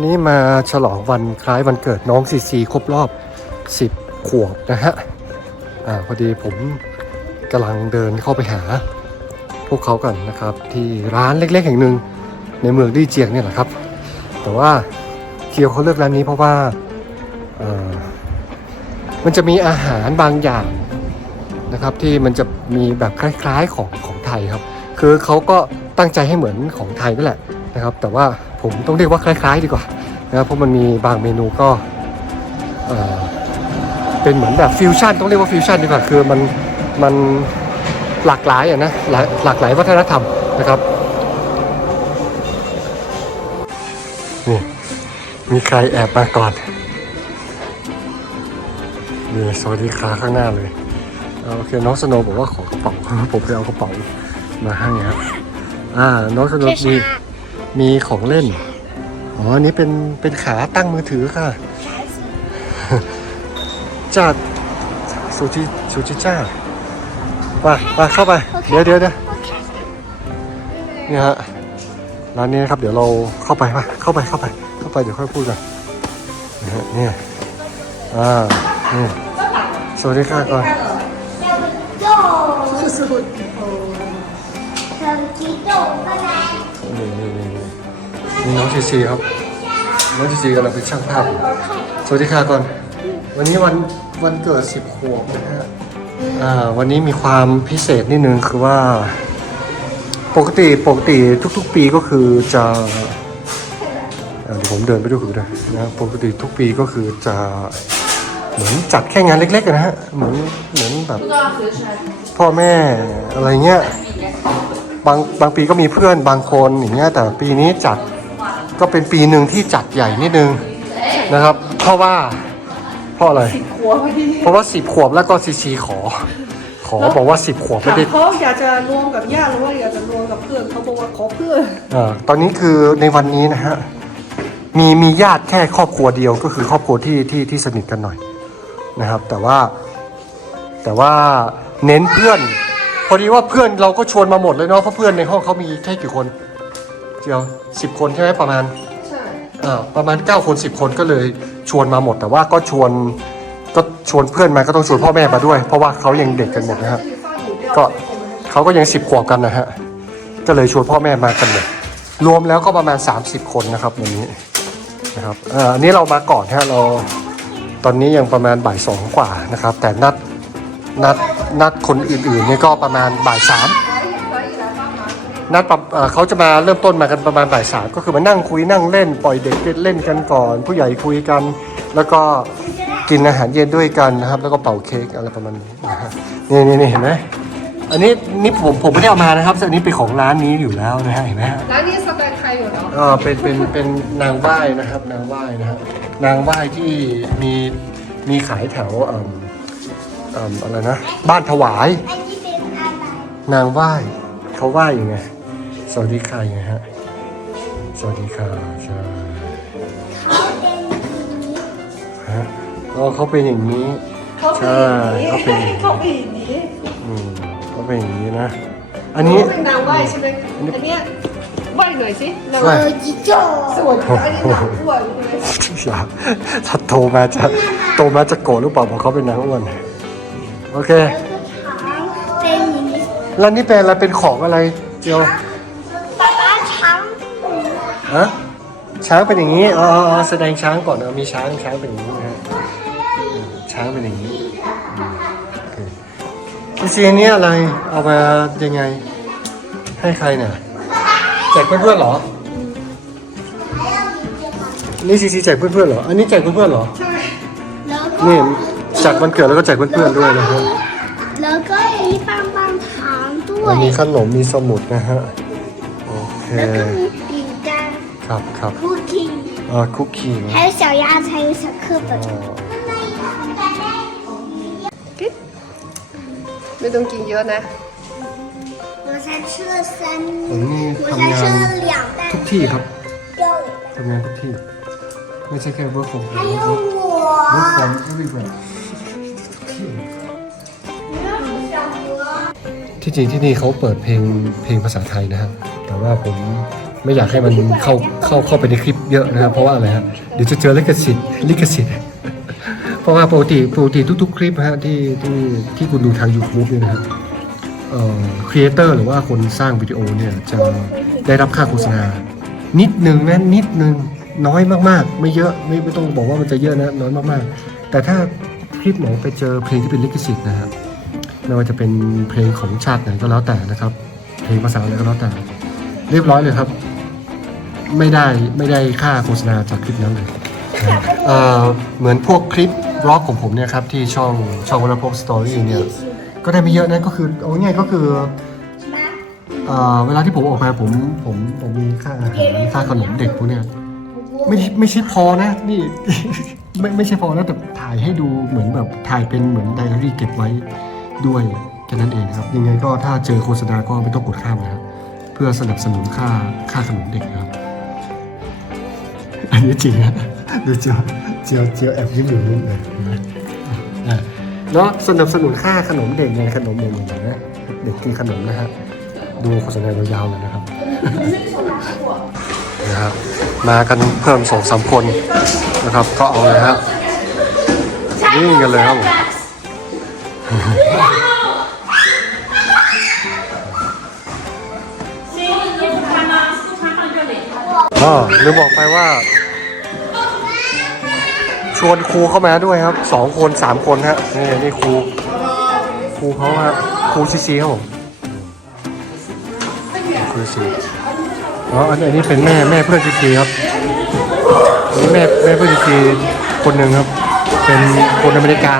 วันนี้มาฉลองวันคล้ายวันเกิดน้องซีซีครบรอบ 10 ขวบนะฮะอ่าพอดีผมกำลังเดินเข้าไปหา พวกเขากันนะครับ ที่ร้านเล็กๆ แห่งหนึ่งในเมืองดีเจียงเนี่ยแหละครับ แต่ว่าเคียวเขาเลือกร้านนี้เพราะว่ามันจะมีอาหารบางอย่างนะครับ ที่มันจะมีแบบคล้ายๆของของไทยครับ คือเขาก็ตั้งใจให้เหมือนของไทยนั่นแหละ นะครับ แต่ว่าผมต้องเรียกว่าคล้าย ๆ ดีกว่านะครับเพราะมันมีบางเมนูก็เป็นเหมือนแบบฟิวชั่นต้องเรียกว่าฟิวชั่นดีกว่าคือมันมันหลากหลายอะนะหลายหลากหลายวัฒนธรรมนะครับนี่มีใครแอบมาก่อนนี่สวัสดีค่ะข้างหน้าเลยเอาโอเคน้องสโนบอกว่าขอกระเป๋าผมไปเอากระเป๋ามาให้ครับอ่าน้องสโนมี มีของเล่น อ๋อ นี่เป็น เป็นขาตั้งมือถือค่ะ จากซูจิซูจิจ้าไปไปเข้าไป เดี๋ยวเดี๋ยวเดี๋ยวนี่ฮะ ร้านนี้ครับ เดี๋ยวเราเข้าไปไปเข้าไป เข้าไป เข้าไป เดี๋ยวค่อยพูดกันนี่ อ่า นี่ สวัสดีค่ะก่อนนี่นี่นี่ นี่นี่น้องซีซีครับ น้องซีซีกำลังเป็นช่างภาพอยู่สวัสดีค่ะก่อน วันนี้วันวันเกิดสิบขวบนะฮะอ่าวันนี้มีความพิเศษนิดนึงคือว่า ปกติปกติทุก ๆ ปีก็คือจะเอ่อเดี๋ยวผมเดินไปด้วยคุณด้วยนะปกติทุกปีก็คือจะเหมือนจัดแค่งานเล็กๆอะนะฮะเหมือนเหมือนแบบพ่อแม่อะไรเงี้ยบางบางปีก็มีเพื่อนบางคนอย่างเงี้ยแต่ปีนี้จัด ก็เป็นปีหนึ่งที่จัดใหญ่นิดนึงนะครับ เพราะว่าเพราะอะไรหัวพอดีเพราะว่าสิบขวบแล้วก็ซีซีขอ ขอบอกว่าสิบขวบไม่ถามได้เขาอยากจะรวมกับญาติหรือว่าอยากจะรวมกับเพื่อนเขาบอกว่าขอเพื่อนอ่าตอนนี้คือในวันนี้นะฮะมีมีญาติแค่ครอบครัวเดียวก็คือครอบครัวที่ที่ที่สนิทกันหน่อยนะครับ แต่ว่าแต่ว่าเน้นเพื่อน พอดีว่าเพื่อนเราก็ชวนมาหมดเลยเนาะเพราะเพื่อนในห้องเขามีแค่กี่คน เดียวสิบคนใช่ไหมประมาณใช่อ่าประมาณ 9 คน 10 คนก็เลยชวนมาหมด แต่ว่าก็ชวนก็ชวนเพื่อนมาก็ต้องชวนพ่อแม่มาด้วย เพราะว่าเขายังเด็กกันหมดนะฮะก็เขาก็ยัง10ขวบกันนะฮะก็เลยชวนพ่อแม่มากันหมดรวมแล้วก็ประมาณ 30 คนนะครับวันนี้นะครับเอ่ออันนี้เรามาก่อนฮะเราตอนนี้ยังประมาณบ่ายสองกว่านะครับ แต่นัดนัดนัดคนอื่นๆเนี่ยก็ประมาณบ่ายสาม นัดปรับเอ่อเขาจะมาเริ่มต้นมากันประมาณบ่ายสามก็คือมานั่งคุยนั่งเล่นปล่อยเด็กเล่นกันก่อน ผู้ใหญ่คุยกัน แล้วก็กินอาหารเย็นด้วยกันนะครับ แล้วก็เป่าเค้กอะไรประมาณนี้นะฮะนี่นี่นี่เห็นไหมอันนี้นี่ผมผมไม่ได้เอามานะครับอันนี้เป็นของร้านนี้อยู่แล้วนะฮะเห็นไหมฮะร้านนี้สไตล์ไทยอยู่เนาะเออเป็นเป็นเป็นนางว่ายนะครับ นางว่ายนะฮะนางว่ายที่มีมีขายแถวเอ่มเอ่มอะไรนะ บ้านถวายอันนี้เป็นอะไรนางว่ายเขาว่ายยังไง สวัสดีค่ะยังไงฮะ สวัสดีค่ะใช่เขาเป็นอย่างนี้ฮะอ๋อเขาเป็นอย่างนี้เขาเป็นใช่อย่างนี้ เขาเป็นอย่างนี้เขาเป็นอย่างนี้อืมเขาเป็นอย่างนี้นะ อันนี้เขาเป็นนางไหว้ใช่ไหมอันเนี้ยไหว้หน่อยสินางไหว้เออจิโจ้สวยอันนี้นางอ้วนเลยอย่าถ้าโตมาจะโตมาจะโกรธหรือเปล่าบอกเขาเป็นนางอ้วนโอเคแล้วก็ช้างเป็นอย่างนี้แล้วนี่เป็นอะไรเป็นของอะไรเจียวป๊าป๊าช้าง ฮะช้างเป็นอย่างนี้อ๋อแสดงช้างก่อนเออมีช้างช้างเป็นอย่างนี้นะฮะช้างเป็นอย่างนี้พีซีนี้อะไรเอามายังไง ให้ใครเนี่ยแจกเพื่อนเพื่ๆหรอนี่ซีซีแจกเพื่อนเพื่ๆหรออันนี้แจกเพื่อนเพื่ๆหรอนี่จากวันเกิดแล้วก็แจกเพื่อนเพื่ๆด้วยนะครับแล้วก็มีปังปังถางด้วยมีขนมมีสมุดนะฮะโอเค ครับครับ cookie อ่าคุกกี้นะ 还有小鸭子还有小课本 อ๋อ ไม่ต้องกินเยอะนะ 我才吃了三 ผมนี่ 我 ทำ 才 งา 吃 น 了两袋 ทุกที่ครับ 肉 ทำงานทุกที่ ไม่ใช่แค่ work from 还 home 有 work 我 from everywhere ที่จริงที่นี่เขาเปิดเพลงเพลงภาษาไทยนะฮะ แต่ว่าผม ไม่อยากให้มันเข้าเข้าเข้าไปในคลิปเยอะนะครับเพราะว่าอะไรฮะเดี๋ยวจะเจอลิขสิทธิ์ลิขสิทธิ์เพราะว่าปกติปกติทุก ๆ คลิปฮะที่ที่ที่คุณดูทาง YouTube เนี่ยนะครับเอ่อครีเอเตอร์หรือว่าคนสร้างวิดีโอเนี่ยจะได้รับค่าโฆษณา นิดหนึ่งนะนิดหนึ่งน้อยมากๆ ไม่เยอะไม่ไม่ต้องบอกว่ามันจะเยอะนะน้อยมากๆ แต่ถ้าคลิปไหนไปเจอเพลงที่เป็นลิขสิทธิ์นะครับไม่ว่าจะเป็นเพลงของชาติไหนก็แล้วแต่นะครับ เพลงภาษาอะไรก็แล้วแต่ เรียบร้อยเลยครับ ไม่ได้ไม่ได้ค่าโฆษณาจากคลิปนั้นเลยนะครับเอ่อเหมือนพวกคลิปร็อกของผมเนี่ยครับที่ช่องช่องวรพบสตอรี่เนี่ยก็ได้ไม่เยอะนะก็คือเอาง่ายๆก็คือเอ่อเวลาที่ผมออกมาผมผมผมมีค่าอาหารค่าขนมเด็กพวกเนี้ยไม่ใช่ไม่ใช่พอนะนี่ ไม่ไม่ใช่พอนะแต่ถ่ายให้ดูเหมือนแบบถ่ายเป็นเหมือนไดอารี่เก็บไว้ด้วยแค่นั้นเองนะครับ ยังไงก็ถ้าเจอโฆษณาก็ไม่ต้องกดข้ามนะครับเพื่อสนับสนุนค่าค่าขนมเด็กนะครับ อันนี้จริงนะดูเจียวเจียวเจียวแอบยิ้มอยู่นิดเลยอะเนาะสนับสนุนค่าขนมเด็กไงขนมเด็กอย่างนะเด็กกินขนมนะฮะดูโฆษณายาวๆเลยนะครับนะครับ มากันเพิ่มสองสามคนนะครับ ก็เอาเลยฮะนี่กันเลยครับผมอ๋อลืมบอกไปว่า ชวนครูเข้ามาด้วยครับสองคนสามคนฮะนี่นี่ครูครูเขาฮะครูซีซีครับผมครูซีอ๋ออันนี้เป็นแม่แม่เพื่อนซีซีครับนนี้แม่แม่เพื่อนซีซีคนหนึ่งครับ เป็นคนอเมริกา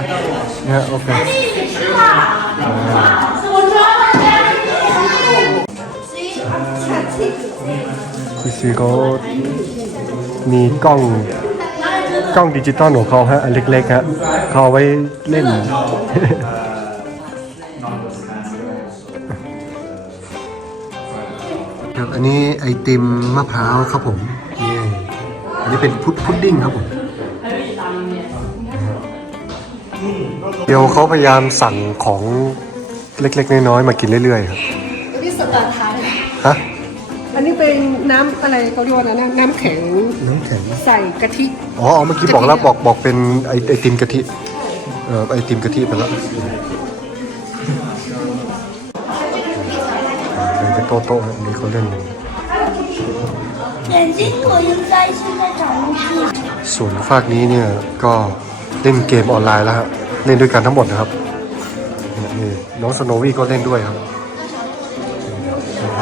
นะฮะโอเคอ่าคือซีเขามีกล้อง กล้องดิจิตอลของเขาฮะอันเล็กๆฮะเขาเอาไว้เล่น ครับอันนี้ไอติมมะพร้าวครับผมนี่อันนี้เป็นพุดพุดดิ้งครับผมเดี๋ยวเขาพยายามสั่งของเล็กๆ น้อยๆมากินเรื่อยๆครับอันนี้สตาร์ทายฮะอันนี้ เป็นน้ำอะไรเขาเรียกว่าอะไรนะน้ำแข็ง น้ำแข็ง ใส่กะทิ อ๋อเมื่อกี้บอกแล้วบอกบอกเป็นไอไอติมกะทิ เอ่อไอติมกะทิไปแล้วเป็นเป็นโต๊ะโต๊ะอันนี้เขาเล่น 眼睛我应该现在长得是 ส่วนฝากนี้เนี่ยก็เล่นเกมออนไลน์แล้วฮะเล่นด้วยกันทั้งหมดนะครับเนี่ยนี่น้องสโนวี่ก็เล่นด้วยครับ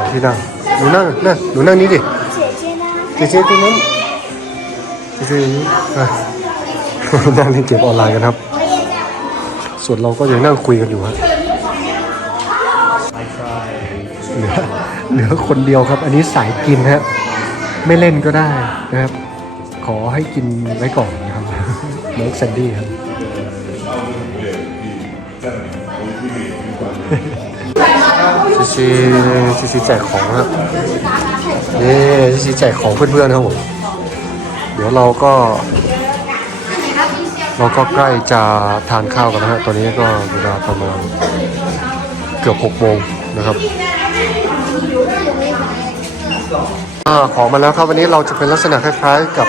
ที่นั่ง หนูนั่งนั่งหนูนั่งนี้ดิเจเจตรงนั้นเจเจอย่างนี้อะนั่งเล่นเกมออนไลน์กันครับ ส่วนเราก็ยังนั่งคุยกันอยู่ฮะเหลือเหลือคนเดียวครับ อันนี้สายกินฮะไม่เล่นก็ได้นะครับ ขอให้กินไว้ก่อนนะครับเลิกแซนดี้ครับ ซีซีซีซีแจกของครับนี่ซีซีแจกของเพื่อนๆครับผม เดี๋ยวเราก็ เราก็ใกล้จะทานข้าวกันนะฮะ ตอนนี้ก็เวลาประมาณเกือบหกโมงนะครับอาของมาแล้วครับวันนี้เราจะเป็นลักษณะคล้ายๆกับ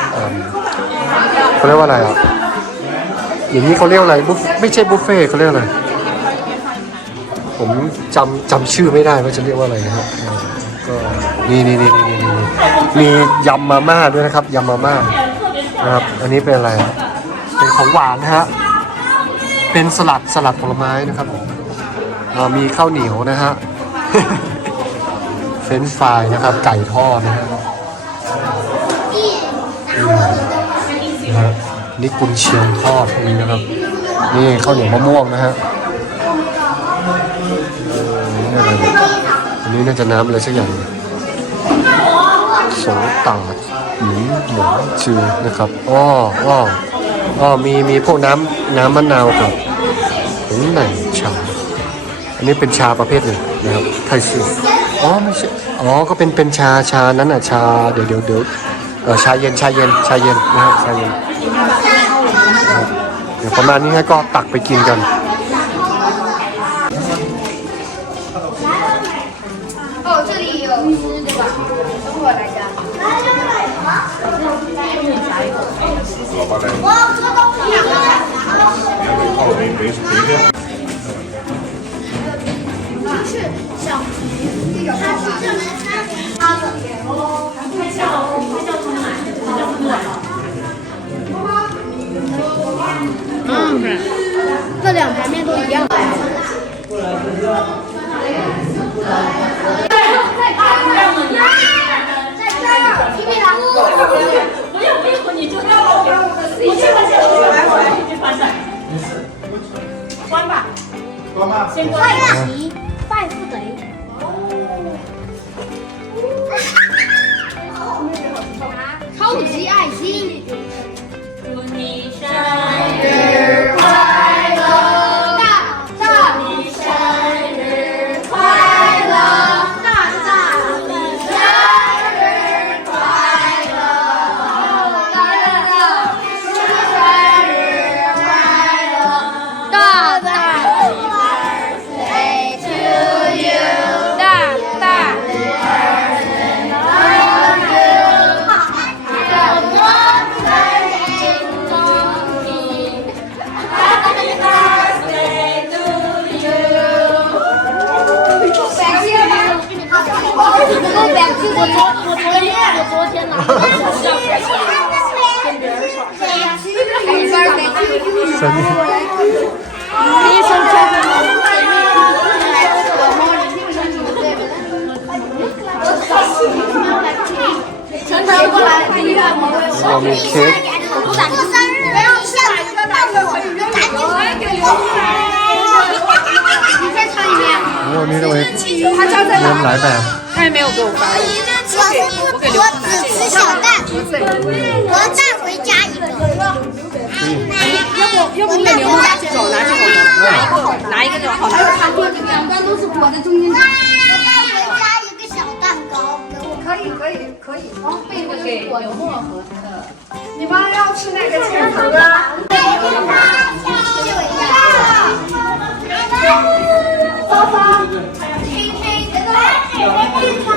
เขาเรียกว่าอะไรอะอย่างนี้เขาเรียกอะไรบุฟไม่ใช่บุฟเฟ่เขาเรียกอะไร ผมจำจำชื่อไม่ได้ว่าจะเรียกว่าอะไรนะครับก็นี่นี่นี่นี่นี่มียำมาม่าด้วยนะครับยำมาม่านะครับ อันนี้เป็นอะไรเป็นของหวานนะฮะเป็นสลัดสลัดผลไม้นะครับมีข้าวเหนียวนะฮะเฟรนช์ฟรายนะครับ ไก่ทอดนะฮะนี่กุนเชียงทอดนี้นะครับ นี่ข้าวเหนียวมะม่วงนะฮะ อะไรเนี่ยอันนี้น่าจะน้ำอะไรสักอย่างโสต่างหมูหมูจือนะครับอ้ออ้ออ้อมีมีพวกน้ำน้ำมะนาวกับผงไหนชาอันนี้เป็นชาประเภทหนึ่งนะครับไทยซื่ออ๋อไม่ใช่อ๋อก็เป็นเป็นชาชานั้นอะชาเดี๋ยวเดี๋ยวเดี๋ยวเออชาเย็นชาเย็นชาเย็นนะฮะชาเย็นเดี๋ยวประมาณนี้ฮะก็ตักไปกินกัน 来！我要喝东西。你看我？是，这门三门。它的哦，还叫还叫什么来？嗯，这两排面都一样。先刮这个生日，过生日，你下把那个放我，赶紧给我过来！你再唱一遍。我没事，我没事。来呗，他还没有给我发。我我只吃小蛋，我带回家一个。要不，要不，你拿去，拿去，拿一个，拿一个就好。好的。油墨和他的。你们要吃哪个千层呢？糖糖，我要。妈妈，青青，白纸的甜筒。